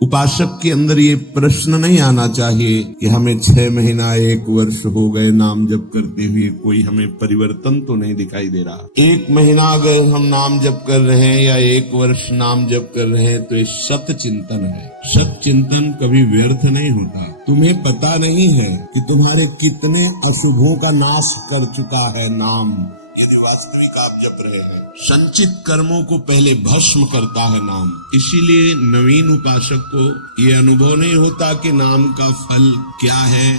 उपासक के अंदर ये प्रश्न नहीं आना चाहिए कि हमें 6 महीना 1 वर्ष हो गए नाम जप करते हुए, कोई हमें परिवर्तन तो नहीं दिखाई दे रहा। 1 महीना अगर हम नाम जप कर रहे हैं या 1 वर्ष नाम जप कर रहे हैं तो ये सत चिंतन है। सत चिंतन कभी व्यर्थ नहीं होता। तुम्हें पता नहीं है कि तुम्हारे कितने अशुभों का नाश कर चुका है नाम, यदि वास्तविक आप जप रहे हैं। संचित कर्मों को पहले भस्म करता है नाम। इसीलिए नवीन उपासक को ये अनुभव नहीं होता कि नाम का फल क्या है,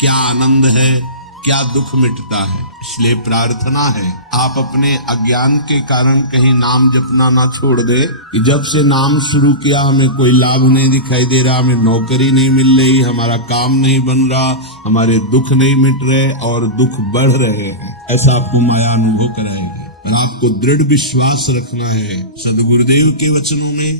क्या आनंद है, क्या दुख मिटता है। इसलिए प्रार्थना है आप अपने अज्ञान के कारण कहीं नाम जपना ना छोड़ दे कि जब से नाम शुरू किया हमें कोई लाभ नहीं दिखाई दे रहा, हमें नौकरी नहीं मिल रही, हमारा काम नहीं बन रहा, हमारे दुख नहीं मिट रहे और दुख बढ़ रहे हैं। ऐसा आपको माया अनुभव कराएगी। और आपको दृढ़ विश्वास रखना है सदगुरुदेव के वचनों में,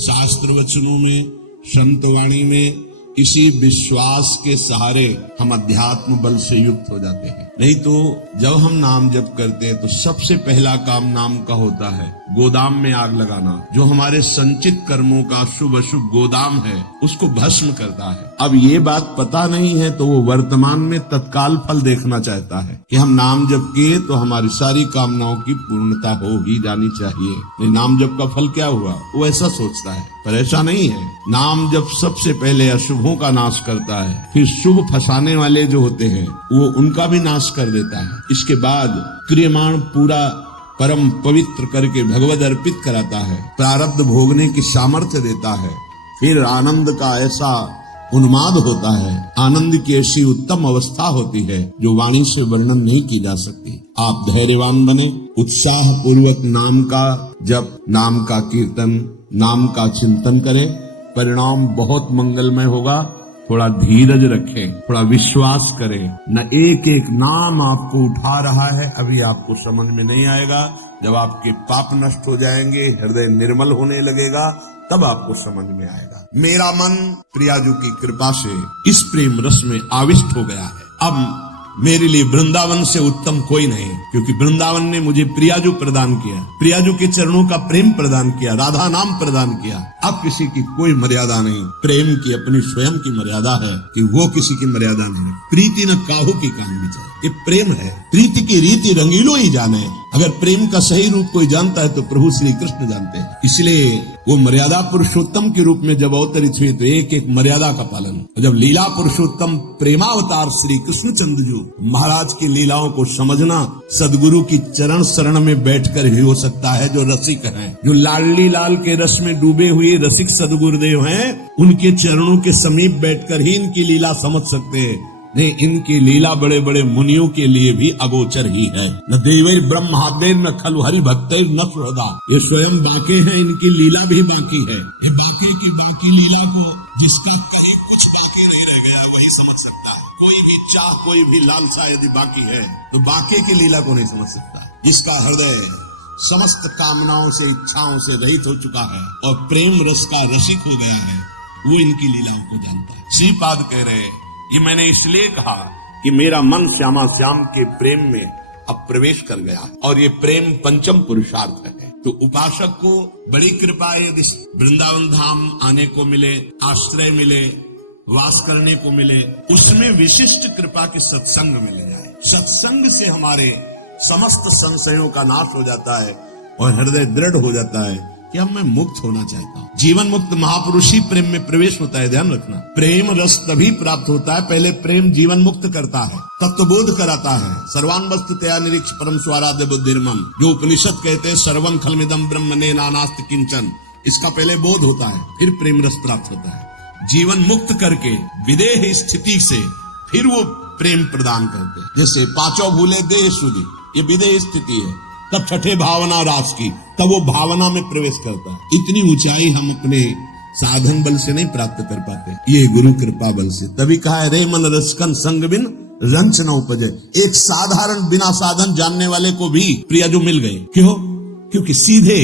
शास्त्र वचनों में, संत वाणी में। इसी विश्वास के सहारे हम अध्यात्म बल से युक्त हो जाते हैं। नहीं तो जब हम नाम जप करते हैं तो सबसे पहला काम नाम का होता है गोदाम में आग लगाना। जो हमारे संचित कर्मों का शुभ अशुभ गोदाम है उसको भस्म करता है। अब ये बात पता नहीं है तो वो वर्तमान में तत्काल फल देखना चाहता है कि हम नाम जप किए तो हमारी सारी कामनाओं की पूर्णता हो ही जानी चाहिए। ये नाम जप का फल क्या हुआ, वो ऐसा सोचता है, पर ऐसा नहीं है। नाम जप सबसे पहले अशुभों का नाश करता है, फिर शुभ फंसाने वाले जो होते हैं वो उनका भी नाश कर देता है। इसके बाद क्रियमाण पूरा परम पवित्र करके भगवद अर्पित कराता है, प्रारब्ध भोगने की सामर्थ्य देता है। फिर आनंद का ऐसा उन्माद होता है, आनंद की ऐसी उत्तम अवस्था होती है जो वाणी से वर्णन नहीं की जा सकती। आप धैर्यवान बने, उत्साह पूर्वक नाम का जप, नाम का कीर्तन, नाम का चिंतन करें, परिणाम बहुत मंगलमय होगा। थोड़ा धीरज रखें, थोड़ा विश्वास करें। न एक एक नाम आपको उठा रहा है, अभी आपको समझ में नहीं आएगा। जब आपके पाप नष्ट हो जाएंगे, हृदय निर्मल होने लगेगा, तब आपको समझ में आएगा। मेरा मन प्रियाजू की कृपा से इस प्रेम रस में आविष्ट हो गया है। अब मेरे लिए वृंदावन से उत्तम कोई नहीं, क्योंकि वृंदावन ने मुझे प्रियाजू प्रदान किया, प्रियाजू के चरणों का प्रेम प्रदान किया, राधा नाम प्रदान किया। अब किसी की कोई मर्यादा नहीं। प्रेम की अपनी स्वयं की मर्यादा है कि वो किसी की मर्यादा नहीं। प्रीति न काहू की कान विचार, ये प्रेम है। प्रीति की रीति रंगीलो ही जाने। अगर प्रेम का सही रूप कोई जानता है तो प्रभु श्री कृष्ण जानते हैं। इसलिए वो मर्यादा पुरुषोत्तम के रूप में जब अवतरित हुए तो एक एक मर्यादा का पालन। जब लीला पुरुषोत्तम प्रेमावतार श्री कृष्णचंद्र जी महाराज की लीलाओं को समझना सदगुरु की चरण शरण में बैठकर ही हो सकता है। जो रसिक हैं, जो लाडली लाल के रस में डूबे हुए रसिक सदगुरुदेव हैं, उनके चरणों के समीप बैठकर ही इनकी लीला समझ सकते हैं। नहीं, इनकी लीला बड़े बड़े मुनियों के लिए भी अगोचर ही है। न देवै ब्रह्मादेव न खलु हरि भक्तै न सुहृदा। ये स्वयं बाके हैं, इनकी लीला भी बाकी है। ये बाके की बाकी लीला को जिसका कहीं कुछ बाकी नहीं रह गया वही समझ सकता है। कोई भी चाह, कोई भी लालसा यदि बाकी है तो बाके की लीला को नहीं समझ सकता। जिसका हृदय समस्त कामनाओं से, इच्छाओं से रहित हो चुका है और प्रेम रस का रसिक हो गया है, वो इनकी लीलाओं को जानता है। श्रीपाद कह रहे हैं, ये मैंने इसलिए कहा कि मेरा मन श्यामा श्याम के प्रेम में अब प्रवेश कर गया और ये प्रेम पंचम पुरुषार्थ है। तो उपासक को बड़ी कृपा यदि वृंदावन धाम आने को मिले, आश्रय मिले, वास करने को मिले, उसमें विशिष्ट कृपा के सत्संग मिल जाए। सत्संग से हमारे समस्त संशयों का नाश हो जाता है और हृदय दृढ़ हो जाता है कि अब मैं मुक्त होना चाहता हूँ। जीवन मुक्त महापुरुष ही प्रेम में प्रवेश होता है। ध्यान रखना, प्रेम रस तभी प्राप्त होता है, पहले प्रेम जीवन मुक्त करता है, तत्वबोध कराता है। सर्वान वस्तु तया निरीक्ष परम स्वाराध्य बुद्धिर्मम, जो उपनिषद कहते हैं सर्वम खलमिदम ब्रह्म ने नानास्त किंचन, इसका पहले बोध होता है, फिर प्रेम रस प्राप्त होता है। जीवन मुक्त करके विदेह स्थिति से फिर वो प्रेम प्रदान करते हैं। जैसे पांचों भूले देह शुद्धि, ये विदेह स्थिति है। तब छठे भावना रास की, तब वो भावना में प्रवेश करता है। इतनी ऊंचाई हम अपने साधन बल से नहीं प्राप्त कर पाते, ये गुरु कृपा बल से। तभी कहा है, रे मन रसकन संग बिन रंच न उपजे। एक साधारण बिना साधन जानने वाले को भी प्रियाजू मिल गए। क्यों? क्योंकि सीधे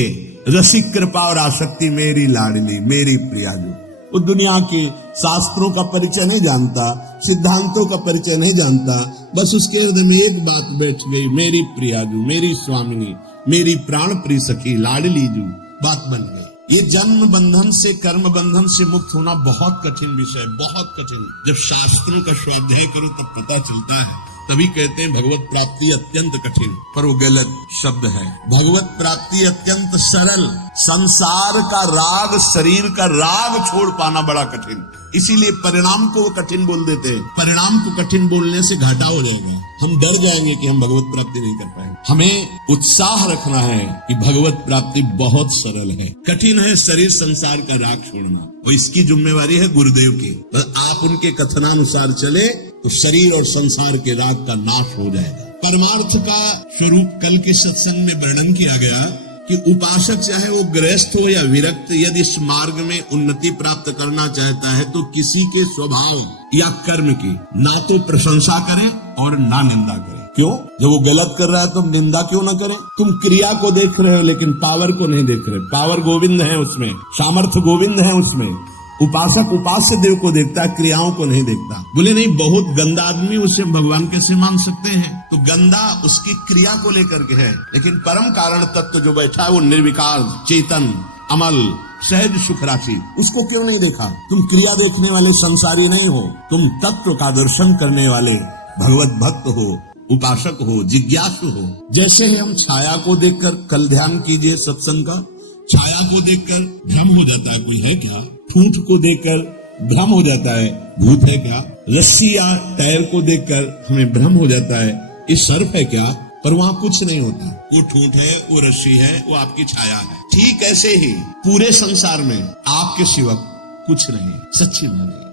रसिक कृपा और आसक्ति मेरी लाडली, मेरी प्रियाजू। वो दुनिया के शास्त्रों का परिचय नहीं जानता, सिद्धांतों का परिचय नहीं जानता, बस उसके हृदय में एक बात बैठ गई, मेरी प्रियाजू, मेरी स्वामिनी, मेरी प्राण प्रिय सखी, लाडली जू, बात बन गई। ये जन्म बंधन से, कर्म बंधन से मुक्त होना बहुत कठिन विषय, बहुत कठिन। जब शास्त्रों का स्वाध्याय करो तब पता चलता है। तभी कहते हैं भगवत प्राप्ति अत्यंत कठिन, पर वो गलत शब्द है। भगवत प्राप्ति अत्यंत सरल। संसार का राग, शरीर का राग छोड़ पाना बड़ा कठिन, इसीलिए परिणाम को वो कठिन बोल देते हैं। परिणाम को कठिन बोलने से घाटा हो जाएगा, हम डर जाएंगे कि हम भगवत प्राप्ति नहीं कर पाएंगे। हमें उत्साह रखना है कि भगवत प्राप्ति बहुत सरल है। कठिन है शरीर संसार का राग छोड़ना, और इसकी जिम्मेवारी है गुरुदेव की। बस आप उनके कथनानुसार चले तो शरीर और संसार के राग का नाश हो जाएगा। परमार्थ का स्वरूप कल के सत्संग में वर्णन किया गया कि उपासक चाहे वो गृहस्थ हो या विरक्त, यदि इस मार्ग में उन्नति प्राप्त करना चाहता है तो किसी के स्वभाव या कर्म की ना तो प्रशंसा करे और ना निंदा करे। क्यों? जब वो गलत कर रहा है तुम निंदा क्यों ना करे? तुम क्रिया को देख रहे हो लेकिन पावर को नहीं देख रहे। पावर गोविंद है उसमें, सामर्थ्य गोविंद है उसमें। उपासक उपास्य देव को देखता है, क्रियाओं को नहीं देखता। बोले नहीं, बहुत गंदा आदमी, उसे भगवान कैसे मान सकते हैं? तो गंदा उसकी क्रिया को लेकर के है, लेकिन परम कारण तत्व जो बैठा है वो निर्विकार, चेतन, अमल, सहज सुख राशि, उसको क्यों नहीं देखा? तुम क्रिया देखने वाले संसारी नहीं हो, तुम तत्व का दर्शन करने वाले भगवत भक्त हो, उपासक हो, जिज्ञासु हो। जैसे ही हम छाया को देखकर, कल ध्यान कीजिए सत्संग का, छाया को देखकर भ्रम हो जाता है कोई है क्या, ठूठ को देखकर भ्रम हो जाता है भूत है क्या, रस्सी या टायर को देखकर हमें भ्रम हो जाता है ये सर्प है क्या, पर वहां कुछ नहीं होता। वो ठूठ है, वो रस्सी है, वो आपकी छाया है। ठीक ऐसे ही पूरे संसार में आपके सिवा कुछ नहीं, सच्ची बात है।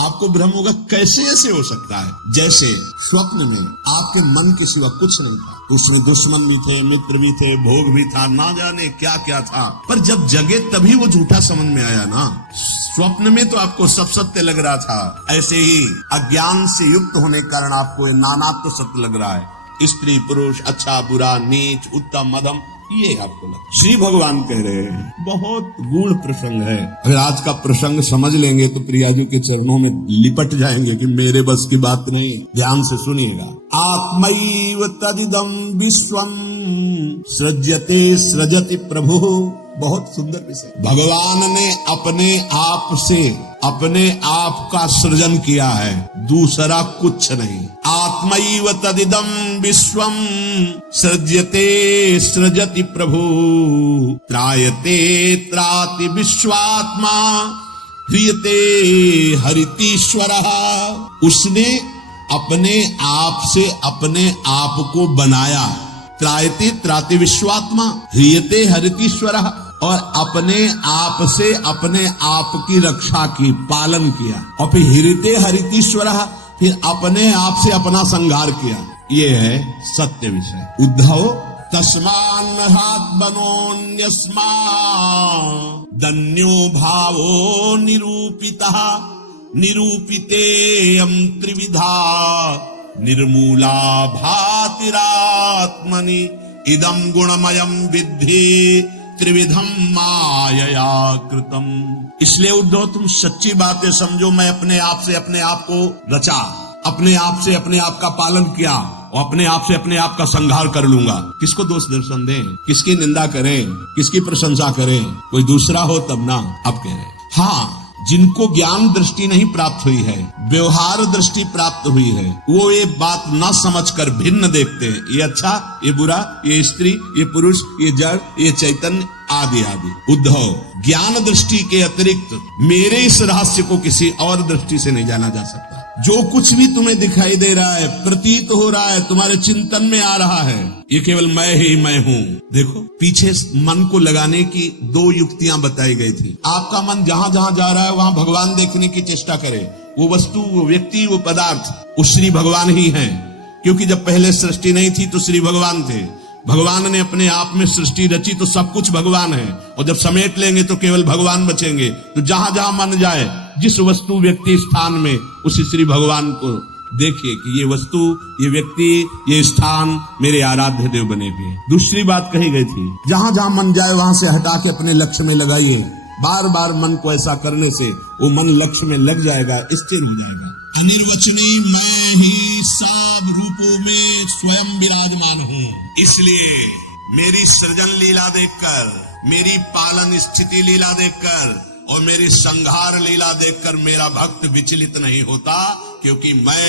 आपको भ्रम होगा, कैसे ऐसे हो सकता है? जैसे स्वप्न में आपके मन के सिवा कुछ नहीं था, उसमें दुश्मन भी थे, मित्र भी थे, भोग भी था, ना जाने क्या क्या था, पर जब जगे तभी वो झूठा समझ में आया ना। स्वप्न में तो आपको सब सत्य लग रहा था, ऐसे ही अज्ञान से युक्त होने के कारण आपको नानात्व सत्य लग रहा है। स्त्री पुरुष, अच्छा बुरा, नीच उत्तम मध्यम, ये आपको लगा। श्री भगवान कह रहे हैं बहुत गूढ़ प्रसंग है। अगर आज का प्रसंग समझ लेंगे तो प्रियाजू के चरणों में लिपट जाएंगे कि मेरे बस की बात नहीं। ध्यान से सुनिएगा। आत्मैव तदिदं विश्वम सृज्यते सृजति प्रभु। बहुत सुंदर विषय। भगवान ने अपने आप से अपने आप का सृजन किया है, दूसरा कुछ नहीं। आत्मैव तदिदं विश्वम सृज्यते सृजति प्रभु त्रायते त्राति विश्वात्मा ह्रियते हरितीश्वरः। उसने अपने आप से अपने आप को बनाया। त्रायते त्राति विश्वात्मा ह्रियते हरितीश्वरः, और अपने आप से अपने आप की रक्षा की, पालन किया। और फिर ह्रियते हरितीश्वरः, फिर अपने आप से अपना संहार किया। ये है सत्य विषय। उद्धव तस्मान् हात्मनोऽन्यस्मा दन्यो भावो निरूपितः निरूपितेयं त्रिविधा निर्मूला भातिरात्मनि इदं गुणमयं विद्धि त्रिविधम मायया कृतम। इसलिए उद्धव तुम सच्ची बातें समझो। मैं अपने आप से अपने आप को रचा, अपने आप से अपने आप का पालन किया और अपने आप से अपने आप का संहार कर लूंगा। किसको दोष दर्शन दें, किसकी निंदा करें, किसकी प्रशंसा करें? कोई दूसरा हो तब ना। अब कह रहे हाँ, जिनको ज्ञान दृष्टि नहीं प्राप्त हुई है, व्यवहार दृष्टि प्राप्त हुई है, वो ये बात न समझकर भिन्न देखते हैं। ये अच्छा, ये बुरा, ये स्त्री, ये पुरुष, ये जड़, ये चैतन्य, आदि आदि। उद्धव ज्ञान दृष्टि के अतिरिक्त मेरे इस रहस्य को किसी और दृष्टि से नहीं जाना जा सकता। जो कुछ भी तुम्हें दिखाई दे रहा है, प्रतीत हो रहा है, तुम्हारे चिंतन में आ रहा है, ये केवल मैं ही मैं हूँ। देखो पीछे मन को लगाने की दो युक्तियां बताई गई थी। आपका मन जहां जहां जा रहा है वहां भगवान देखने की चेष्टा करे। वो वस्तु, वो व्यक्ति, वो पदार्थ, वो श्री भगवान ही है। क्योंकि जब पहले सृष्टि नहीं थी तो श्री भगवान थे। भगवान ने अपने आप में सृष्टि रची तो सब कुछ भगवान है, और जब समेट लेंगे तो केवल भगवान बचेंगे। तो जहां जहां मन जाए, जिस वस्तु व्यक्ति स्थान में, उसी श्री भगवान को देखिए कि ये वस्तु, ये व्यक्ति, ये स्थान मेरे आराध्य देव बने हुए। दूसरी बात कही गई थी, जहां जहां मन जाए वहां से हटा के अपने लक्ष्य में लगाइए। बार बार मन को ऐसा करने से वो मन लक्ष्य में लग जाएगा, स्थिर हो जाएगा। अनिर्वचनीय मैं ही सब रूपों में स्वयं विराजमान हूँ। इसलिए मेरी सृजन लीला देखकर, मेरी पालन स्थिति लीला देखकर और मेरी संहार लीला देखकर मेरा भक्त विचलित नहीं होता, क्योंकि मैं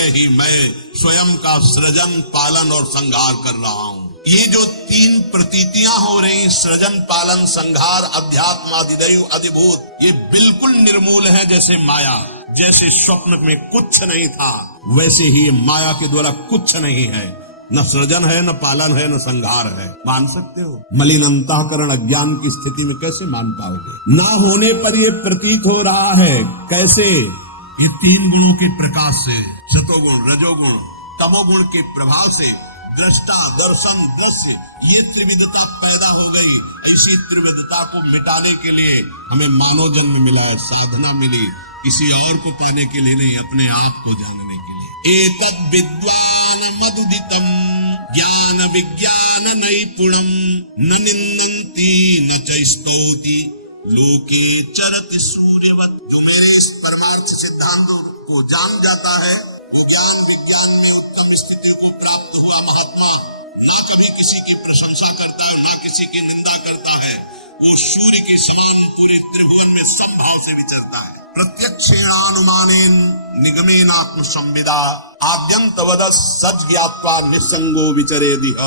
स्वयं का सृजन, पालन और संहार कर रहा हूं। ये जो तीन प्रतीतियां हो रही, सृजन, पालन, संहार, अध्यात्म, अधिदैव, अधिभूत, ये बिल्कुल निर्मूल है। जैसे माया, जैसे स्वप्न में कुछ नहीं था, वैसे ही माया के द्वारा कुछ नहीं है। न सृजन है, न पालन है, न संहार है। मान सकते हो? मलिन अंतःकरण अज्ञान की स्थिति में कैसे मान पाओगे? ना होने पर ये प्रतीत हो रहा है। कैसे? ये तीन गुणों के प्रकाश से, सतोगुण, रजोगुण, तमोगुण के प्रभाव से दृष्टा, दर्शन, दृश्य, ये त्रिविधता पैदा हो गई। ऐसी त्रिविधता को मिटाने के लिए हमें मानव जन्म मिला है, साधना मिली, किसी और को पाने के लिए नहीं, अपने आप को जानने के लिए। एतद् विद्वान मदुदितम ज्ञान विज्ञान नैपुणम न निन्दन्ति न च स्तौति लोके चरति सूर्यवत्। जो मेरे इस परमार्थ सिद्धांतों को जान जाता है, वो ज्ञान विज्ञान में उत्तम स्थिति को प्राप्त हुआ महात्मा ना कभी किसी की प्रशंसा करता है, ना किसी की निंदा करता है। वो सूर्य के समान पूरे त्रिभुवन में समभाव से विचरता है। प्रत्यक्षेणानुमानेन निगमेनात्म संविदा आद्यंतवद सच ज्ञात्वा निसंगो विचरेदिह।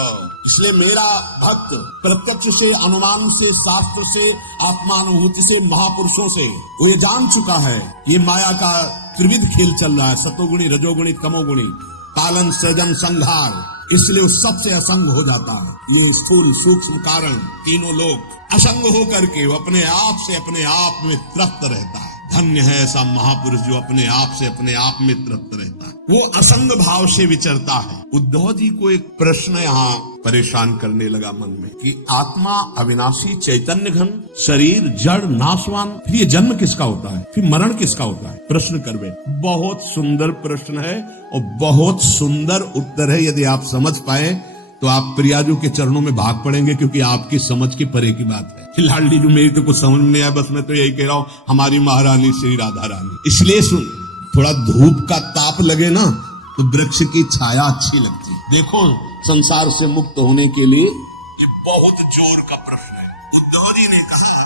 इसलिए मेरा भक्त प्रत्यक्ष से, अनुमान से, शास्त्र से, आत्मानुभूति से, महापुरुषों से वो ये जान चुका है ये माया का त्रिविध खेल चल रहा है, सतोगुणी, रजोगुणी, तमोगुणी, पालन, सृजन, संहार। इसलिए वो सबसे असंग हो जाता है। ये स्थूल सूक्ष्म कारण तीनों लोग असंग होकर के वो अपने आप में तृप्त रहता है। धन्य है ऐसा महापुरुष जो अपने आप में तृप्त रहता है, वो असंग भाव से विचरता है। उद्धव जी को एक प्रश्न यहाँ परेशान करने लगा मन में कि आत्मा अविनाशी, चैतन्य घन, शरीर जड़, नाशवान, फिर ये जन्म किसका होता है, फिर मरण किसका होता है? प्रश्न कर बे। बहुत सुंदर प्रश्न है और बहुत सुंदर उत्तर है। यदि आप समझ पाए तो आप प्रियाजू के चरणों में भाग पड़ेंगे, क्योंकि आपकी समझ के परे की बात है। लाडली जो मेरी तो कुछ समझ में नहीं आया, बस मैं तो यही कह रहा हूँ, हमारी महारानी श्री राधा रानी। इसलिए सुन, थोड़ा धूप का ताप लगे ना तो वृक्ष की छाया अच्छी लगती है। देखो, संसार से मुक्त होने के लिए ये बहुत जोर का प्रश्न है। उद्धव जी ने कहा,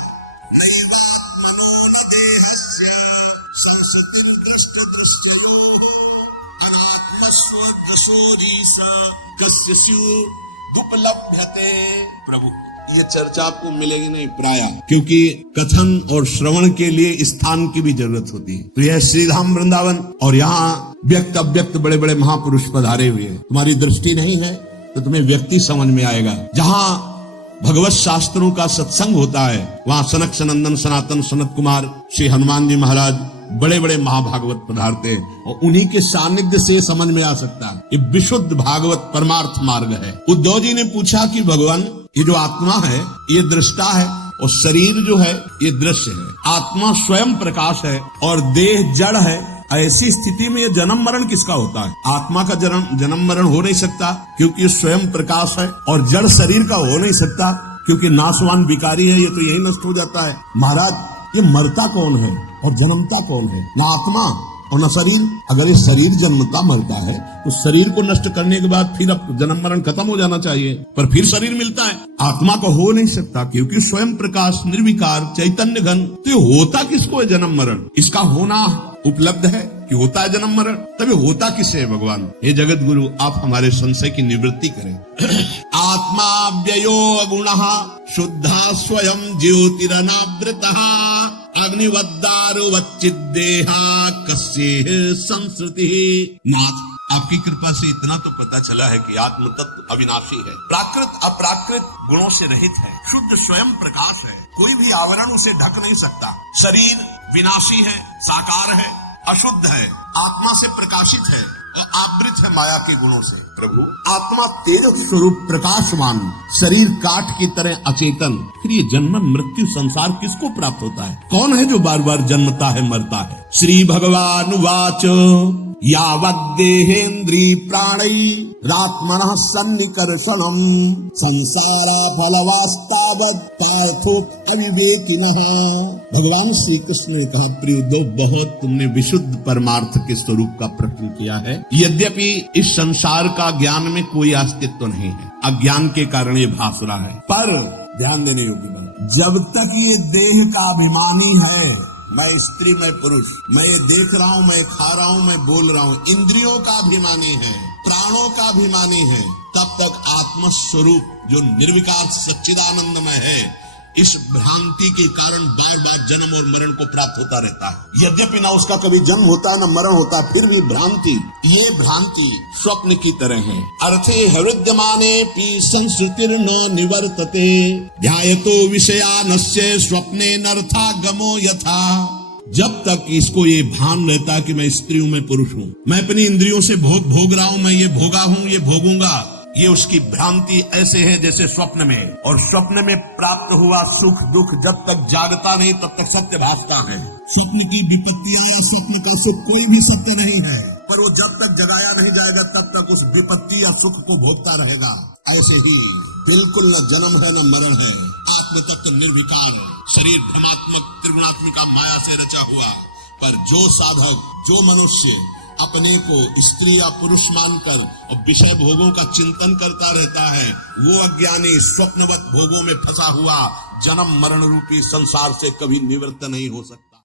प्रभु ये चर्चा आपको मिलेगी नहीं प्राय, क्योंकि कथन और श्रवण के लिए स्थान की भी जरूरत होती है। तो यह श्रीधाम वृंदावन और यहाँ व्यक्त अव्यक्त बड़े बड़े महापुरुष पधारे हुए हैं। तुम्हारी दृष्टि नहीं है तो तुम्हें व्यक्ति समझ में आएगा। जहाँ भगवत शास्त्रों का सत्संग होता है वहाँ सनक सनंदन सनातन सनत कुमार श्री हनुमान जी महाराज बड़े बड़े महाभागवत पधारते हैं और उन्हीं के सानिध्य से समझ में आ सकता है। ये विशुद्ध भागवत परमार्थ मार्ग है। उद्धव जी ने पूछा कि भगवान, ये जो आत्मा है ये दृष्टा है और शरीर जो है ये दृश्य है। आत्मा स्वयं प्रकाश है और देह जड़ है। ऐसी स्थिति में ये जन्म मरण किसका होता है? आत्मा का जन्म मरण हो नहीं सकता, क्योंकि ये स्वयं प्रकाश है, और जड़ शरीर का हो नहीं सकता, क्योंकि नाशवान विकारी है, ये तो यही नष्ट हो जाता है। महाराज, ये मरता कौन है और जन्मता कौन है? ना आत्मा और न शरीर। अगर ये शरीर जन्मता मरता है तो शरीर को नष्ट करने के बाद फिर अब जन्म मरण खत्म हो जाना चाहिए, पर फिर शरीर मिलता है। आत्मा को हो नहीं सकता, क्योंकि स्वयं प्रकाश, निर्विकार, चैतन्य घन। तो ये होता किसको है जन्म मरण? इसका होना उपलब्ध है कि होता है जन्म मरण, तभी होता किसे है भगवान? हे जगत गुरु, आप हमारे संशय की निवृत्ति करें। आत्मा व्ययो गुणः शुद्धा स्वयं ज्योतिरनावृतः अग्निवद्दारो वच्चिद्देहा कस्येह संसृतिः। नाथ, आपकी कृपा से इतना तो पता चला है कि आत्म तत्व अविनाशी है, प्राकृत अप्राकृत गुणों से रहित है, शुद्ध स्वयं प्रकाश है, कोई भी आवरण उसे ढक नहीं सकता। शरीर विनाशी है, साकार है, अशुद्ध है, आत्मा से प्रकाशित है और आवृत है माया के गुणों से। प्रभु, आत्मा तेज स्वरूप प्रकाशमान, शरीर काठ की तरह अचेतन। फिर ये जन्म मृत्यु संसार किसको प्राप्त होता है? कौन है जो बार बार जन्मता है, मरता है? श्री भगवान वाच, यावद्देहेन्द्री प्राणै रात्मनः सन्निकर्षणम् संसारा फलवास्तावत् पार्थोप अविवेकिनः। भगवान श्री कृष्ण ने कहा, प्रिय दो, बहुत तुमने विशुद्ध परमार्थ के स्वरूप का प्रश्न किया है। यद्यपि इस संसार का ज्ञान में कोई अस्तित्व नहीं है, अज्ञान के कारण ये भास रहा है, पर ध्यान देने योग्य बात, जब तक ये देह का अभिमानी है, मैं स्त्री मैं पुरुष, मैं ये देख रहा हूँ, मैं खा रहा हूँ, मैं बोल रहा हूँ, इंद्रियों का अभिमानी है, प्राणों का अभिमानी है, तब तक आत्मस्वरूप जो निर्विकार सच्चिदानंदमय है, इस भ्रांति के कारण बार बार जन्म और मरण को प्राप्त होता रहता है। यद्यपि ना उसका कभी जन्म होता है ना मरण होता है, फिर भी भ्रांति, ये भ्रांति स्वप्न की तरह है। अर्थे हृद्यमाने पी संस्कृतिर्न निवर्तते ध्यायतो विषयानस्य स्वप्ने नर्थागमो यथा। जब तक इसको ये भान रहता है कि मैं स्त्री हूं, मैं पुरुष हूं, मैं अपनी इंद्रियों से भोग रहा हूं, मैं ये भोगा हूं, ये भोगूंगा, ये उसकी भ्रांति ऐसे है जैसे स्वप्न में। और स्वप्न में प्राप्त हुआ सुख दुख जब तक जागता नहीं तब तक सत्य भासता है। स्वप्न की विपत्तियां या स्वप्न का सुख कोई भी सत्य नहीं है, पर वो जब तक जगाया नहीं जाएगा तब तक उस विपत्ति या सुख को भोगता रहेगा। ऐसे ही बिल्कुल न जन्म है न मरण है, आत्म तत्व निर्विकार है, शरीर भ्रमात्मक त्रिगुणात्मिका माया से रचा हुआ। पर जो साधक, जो मनुष्य अपने को स्त्री या पुरुष मानकर और विषय भोगों का चिंतन करता रहता है, वो अज्ञानी स्वप्नवत भोगों में फंसा हुआ जन्म मरण रूपी संसार से कभी निवृत्त नहीं हो सकता।